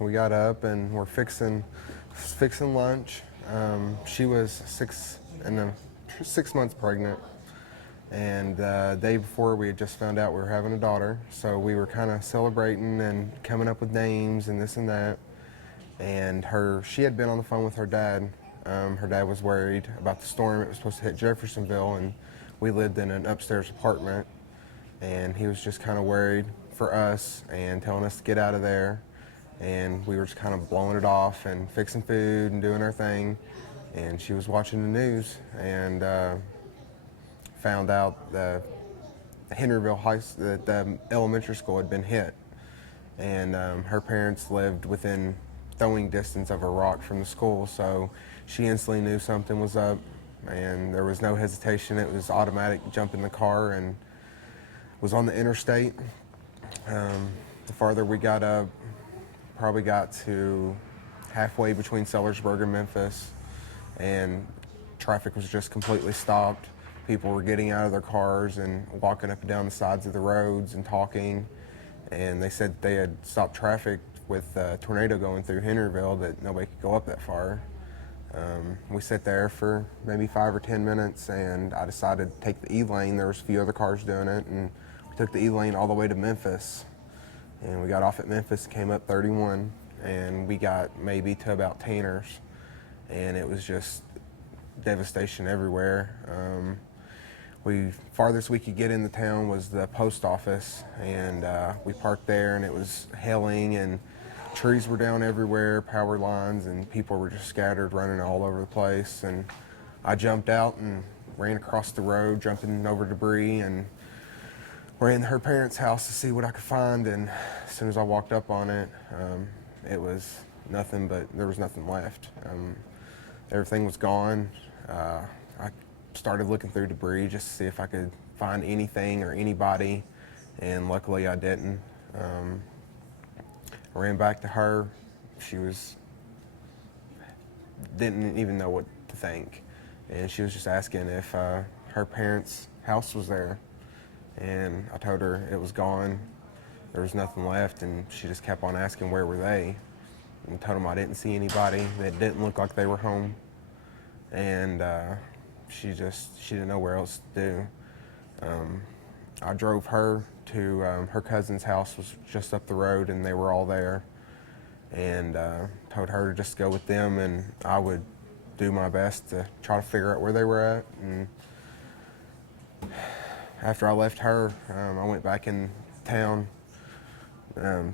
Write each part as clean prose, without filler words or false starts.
we got up and we're fixing lunch. She was 6 months pregnant, and the day before we had just found out we were having a daughter. So we were kind of celebrating and coming up with names and this and that. And she had been on the phone with her dad. Her dad was worried about the storm. It was supposed to hit Jeffersonville, and we lived in an upstairs apartment. And he was just kind of worried for us and telling us to get out of there. And we were just kind of blowing it off and fixing food and doing our thing. And she was watching the news and found out the the elementary school had been hit. And her parents lived within throwing distance of a rock from the school, so she instantly knew something was up, and there was no hesitation. It was automatic, jump in the car and was on the interstate. The farther we got up, probably got to halfway between Sellersburg and Memphis, and traffic was just completely stopped. People were getting out of their cars and walking up and down the sides of the roads and talking, and they said they had stopped traffic with a tornado going through Henryville, that nobody could go up that far. We sat there for maybe 5 or 10 minutes, and I decided to take the E-lane. There was a few other cars doing it, and we took the E-lane all the way to Memphis. And we got off at Memphis, came up 31, and we got maybe to about Tanners, and it was just devastation everywhere. Farthest we could get in the town was the post office, and we parked there, and it was hailing, and trees were down everywhere, power lines, and people were just scattered, running all over the place. And I jumped out and ran across the road, jumping over debris, and ran to her parents' house to see what I could find. And as soon as I walked up on it, it was nothing but, there was nothing left. Everything was gone. I started looking through debris just to see if I could find anything or anybody, and luckily I didn't. I ran back to her. She didn't even know what to think, and she was just asking if her parents' house was there, and I told her it was gone. There was nothing left, and she just kept on asking where were they, and told them I didn't see anybody, that didn't look like they were home, and she didn't know where else to do. I drove her to her cousin's house, was just up the road, and they were all there, and told her to just go with them, and I would do my best to try to figure out where they were at. And after I left her, I went back in town,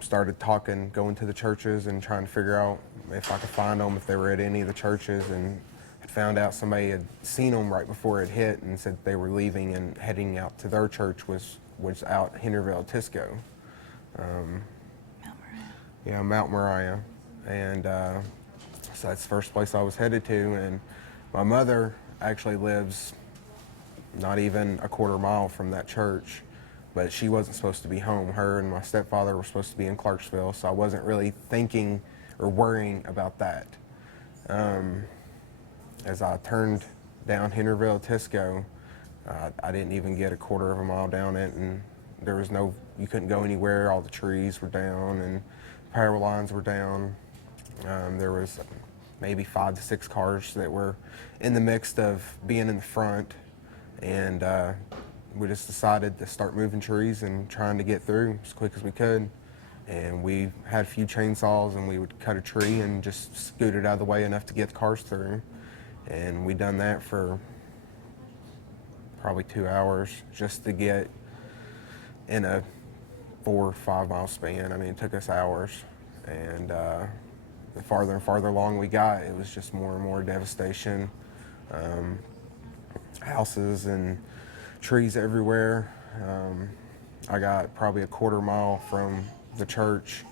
started talking, going to the churches and trying to figure out if I could find them, if they were at any of the churches, and had found out somebody had seen them right before it hit and said they were leaving and heading out to their church, was out Henryville, Tisco. Mount Moriah. Yeah, Mount Moriah. And so that's the first place I was headed to. And my mother actually lives not even a quarter mile from that church, but she wasn't supposed to be home. Her and my stepfather were supposed to be in Clarksville, so I wasn't really thinking or worrying about that. As I turned down Henryville, Tisco, I didn't even get a quarter of a mile down it, and there was you couldn't go anywhere. All the trees were down and power lines were down. There was maybe 5 to 6 cars that were in the mix of being in the front, and we just decided to start moving trees and trying to get through as quick as we could. And we had a few chainsaws, and we would cut a tree and just scoot it out of the way enough to get the cars through. And we done that for probably 2 hours just to get in a 4 or 5 mile span. I mean, it took us hours, and the farther and farther along we got, it was just more and more devastation. Houses and trees everywhere. I got probably a quarter mile from the church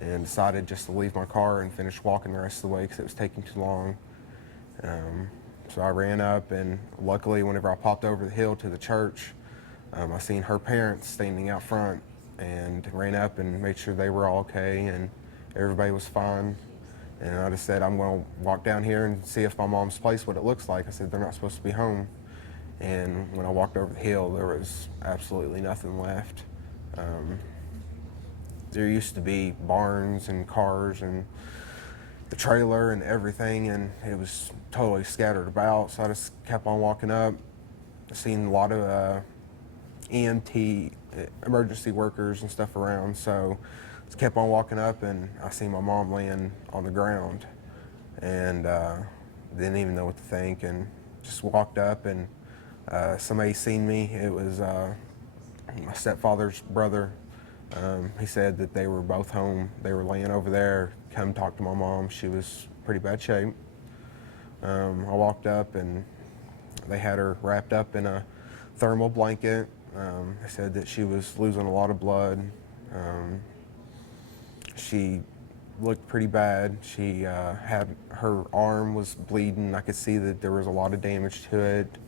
and decided just to leave my car and finish walking the rest of the way because it was taking too long. So I ran up, and luckily whenever I popped over the hill to the church, I seen her parents standing out front, and ran up and made sure they were all okay and everybody was fine. And I just said, I'm going to walk down here and see if my mom's place, what it looks like. I said, they're not supposed to be home. And when I walked over the hill, there was absolutely nothing left. there used to be barns and cars and the trailer and everything, and it was totally scattered about. So I just kept on walking up. I seen a lot of EMT, emergency workers and stuff around. So just kept on walking up, and I seen my mom laying on the ground, and didn't even know what to think, and just walked up, and somebody seen me. It was my stepfather's brother. He said that they were both home. They were laying over there. Come talk to my mom. She was pretty bad shape. I walked up, and they had her wrapped up in a thermal blanket. They said that she was losing a lot of blood. She looked pretty bad. She had her arm was bleeding. I could see that there was a lot of damage to it.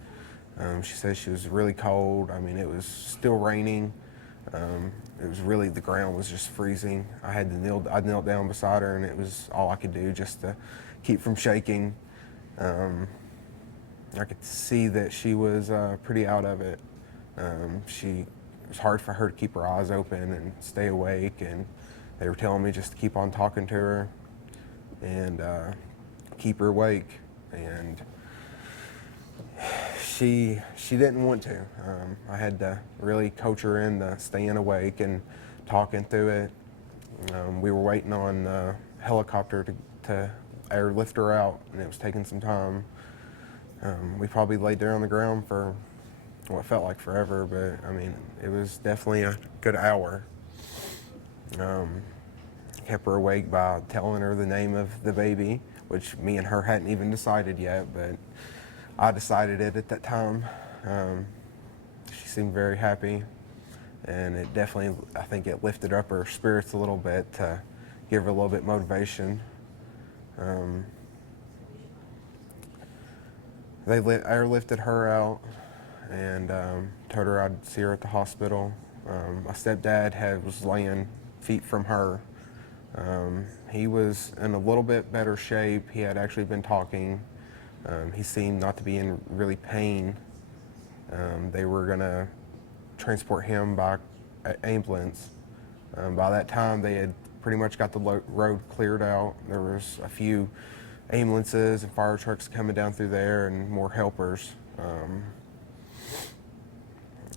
She said she was really cold. I mean, it was still raining. It was really, the ground was just freezing. I knelt down beside her, and it was all I could do just to keep from shaking. I could see that she was pretty out of it. It was hard for her to keep her eyes open and stay awake, and they were telling me just to keep on talking to her and keep her awake. And she didn't want to. I had to really coach her into staying awake and talking through it. We were waiting on a helicopter to airlift her out, and it was taking some time. We probably laid there on the ground for what felt like forever, but I mean, it was definitely a good hour. Kept her awake by telling her the name of the baby, which me and her hadn't even decided yet, but I decided it at that time. She seemed very happy, and it definitely, I think it lifted up her spirits a little bit to give her a little bit motivation. They airlifted her out and told her I'd see her at the hospital. My stepdad was laying feet from her. He was in a little bit better shape. He had actually been talking. He seemed not to be in really pain. They were gonna transport him by ambulance. By that time, they had pretty much got the road cleared out. There was a few ambulances and fire trucks coming down through there and more helpers.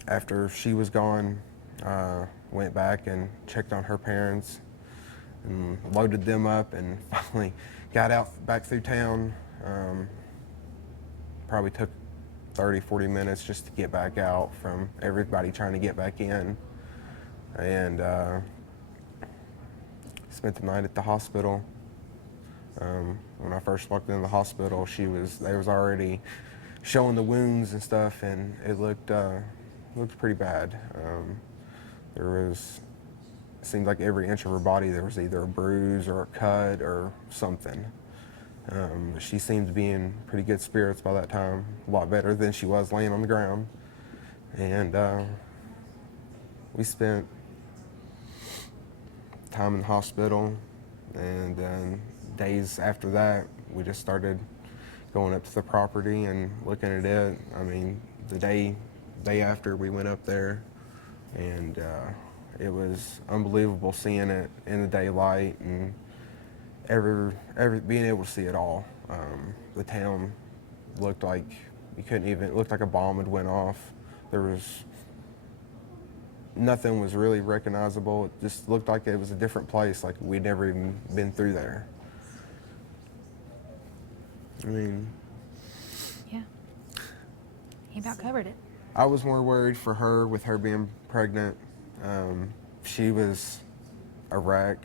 After she was gone, went back and checked on her parents and loaded them up, and finally got out back through town. Probably took 30-40 minutes just to get back out from everybody trying to get back in, and spent the night at the hospital. When I first walked into the hospital, they was already showing the wounds and stuff, and it looked pretty bad. It seemed like every inch of her body there was either a bruise or a cut or something. She seemed to be in pretty good spirits by that time, a lot better than she was laying on the ground. And we spent time in the hospital, and then days after that, we just started going up to the property and looking at it. I mean, the day after we went up there, and it was unbelievable seeing it in the daylight and being able to see it all. The town looked like it looked like a bomb had went off. Nothing was really recognizable. It just looked like it was a different place, like we'd never even been through there. I mean, Yeah. He about covered it. I was more worried for her with her being pregnant. She was a wreck.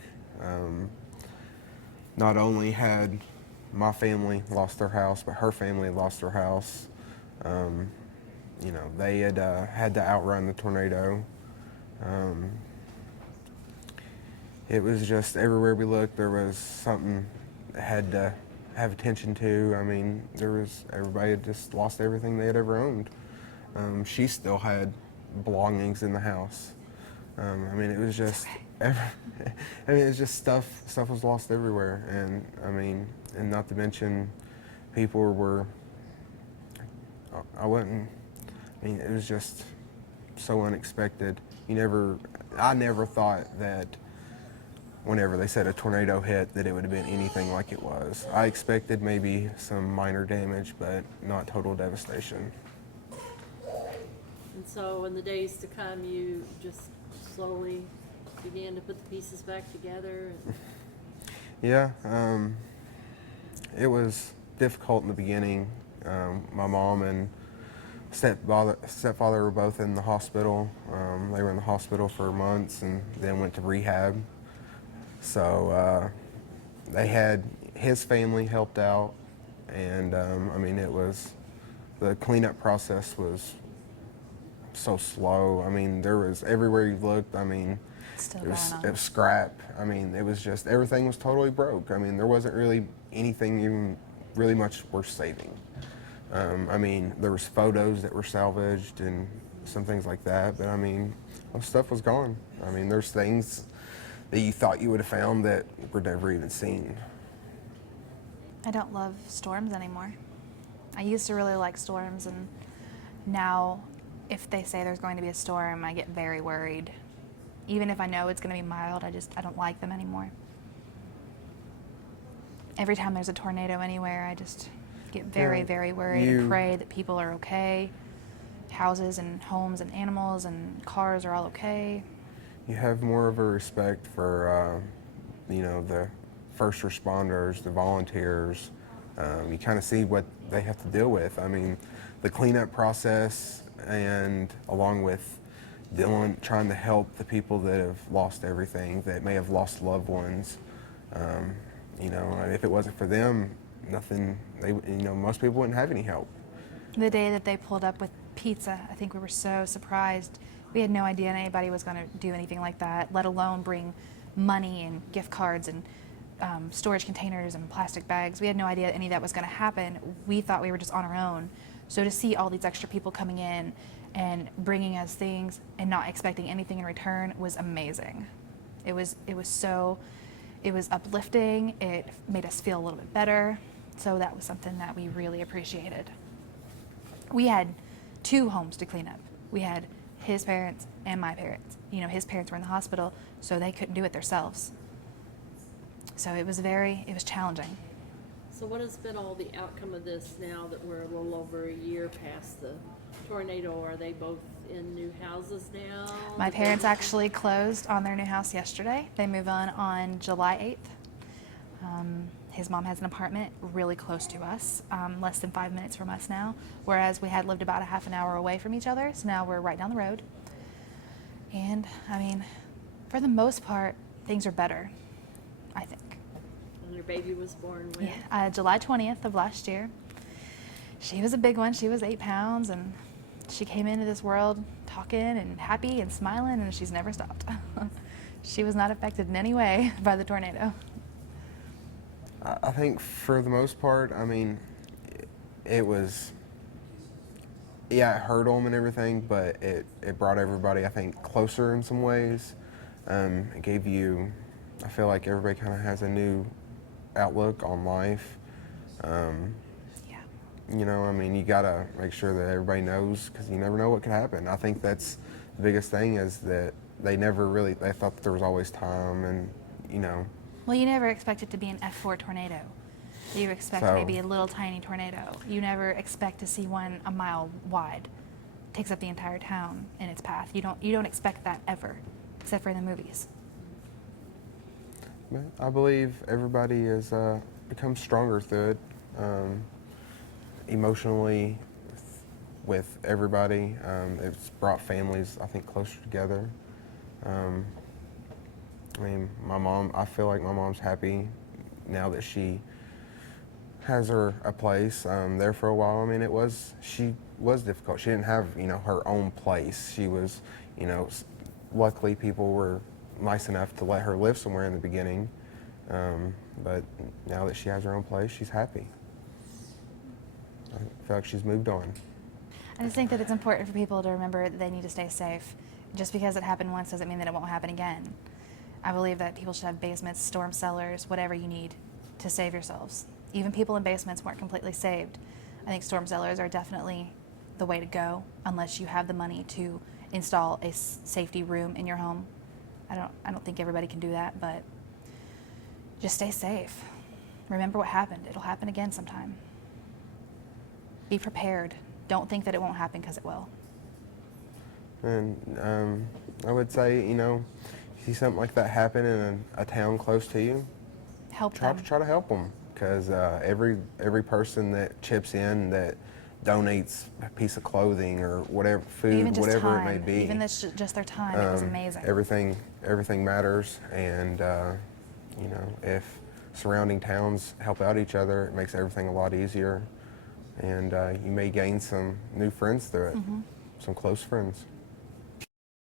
Not only had my family lost their house, but her family lost their house. They had to outrun the tornado. It was just everywhere we looked, there was something that had to have attention to. I mean, everybody had just lost everything they had ever owned. She still had belongings in the house. It was just, it's just stuff was lost everywhere. And not to mention, people were, it was just so unexpected. I never thought that whenever they said a tornado hit, that it would have been anything like it was. I expected maybe some minor damage, but not total devastation. And so in the days to come, you just slowly began to put the pieces back together. Yeah, it was difficult in the beginning. My mom and stepfather were both in the hospital. They were in the hospital for months and then went to rehab. So they had his family helped out, and I mean, the cleanup process was so slow. I mean, there was everywhere you looked. I mean, Still it was scrap. I mean, it was just everything was totally broke. I mean, there wasn't really anything even really much worth saving. I mean, there was photos that were salvaged and some things like that, but I mean, most stuff was gone. I mean, there's things that you thought you would have found that were never even seen. I don't love storms anymore. I used to really like storms, and now if they say there's going to be a storm, I get very worried. Even if I know it's going to be mild, I don't like them anymore. Every time there's a tornado anywhere, I just get very, Yeah, very worried and pray that people are okay. Houses and homes and animals and cars are all okay. You have more of a respect for, the first responders, the volunteers. You kind of see what they have to deal with. I mean, the cleanup process, and along with trying to help the people that have lost everything, that may have lost loved ones. If it wasn't for them, most people wouldn't have any help. The day that they pulled up with pizza, I think we were so surprised. We had no idea anybody was going to do anything like that, let alone bring money and gift cards and storage containers and plastic bags. We had no idea any of that was going to happen. We thought we were just on our own. So to see all these extra people coming in and bringing us things and not expecting anything in return was amazing. It was uplifting. It made us feel a little bit better. So that was something that we really appreciated. We had 2 homes to clean up. We had his parents and my parents. His parents were in the hospital, so they couldn't do it themselves. So it was challenging. So what has been all the outcome of this now that we're a little over a year past the tornado? Are they both in new houses now? My parents actually closed on their new house yesterday. They move on July 8th. His mom has an apartment really close to us, less than 5 minutes from us now, whereas we had lived about a half an hour away from each other, so now we're right down the road. And, I mean, for the most part, things are better, I think. And your baby was born when? Yeah, July 20th of last year. She was a big one. She was 8 pounds, and she came into this world talking and happy and smiling, and she's never stopped. She was not affected in any way by the tornado. I think for the most part, I mean, it was, it hurt them and everything, but it brought everybody, I think, closer in some ways. It gave you, I feel like everybody kind of has a new outlook on life. You gotta make sure that everybody knows, because you never know what could happen. I think that's the biggest thing, is that they thought that there was always time, and Well, you never expect it to be an F4 tornado. You expect maybe a little tiny tornado. You never expect to see one a mile wide. Takes up the entire town in its path. You don't expect that ever, except for in the movies. But I believe everybody has become stronger through it, emotionally with everybody. It's brought families, I think, closer together. I feel like my mom's happy now that she has a place there for a while. I mean, she was difficult. She didn't have, her own place. She was, luckily people were nice enough to let her live somewhere in the beginning. But now that she has her own place, she's happy. I feel like she's moved on. I just think that it's important for people to remember that they need to stay safe. Just because it happened once doesn't mean that it won't happen again. I believe that people should have basements, storm cellars, whatever you need to save yourselves. Even people in basements weren't completely saved. I think storm cellars are definitely the way to go, unless you have the money to install a safety room in your home. I don't think everybody can do that, but just stay safe. Remember what happened. It'll happen again sometime. Be prepared. Don't think that it won't happen, because it will. And I would say, you know, see something like that happen in a town close to you, Help try them. to help them, because every person that chips in, that donates a piece of clothing or whatever, food, Even just whatever time. it may be, Even that's just their time. It was amazing. everything matters. And you know, if surrounding towns help out each other, it makes everything a lot easier, and you may gain some new friends through it, some close friends.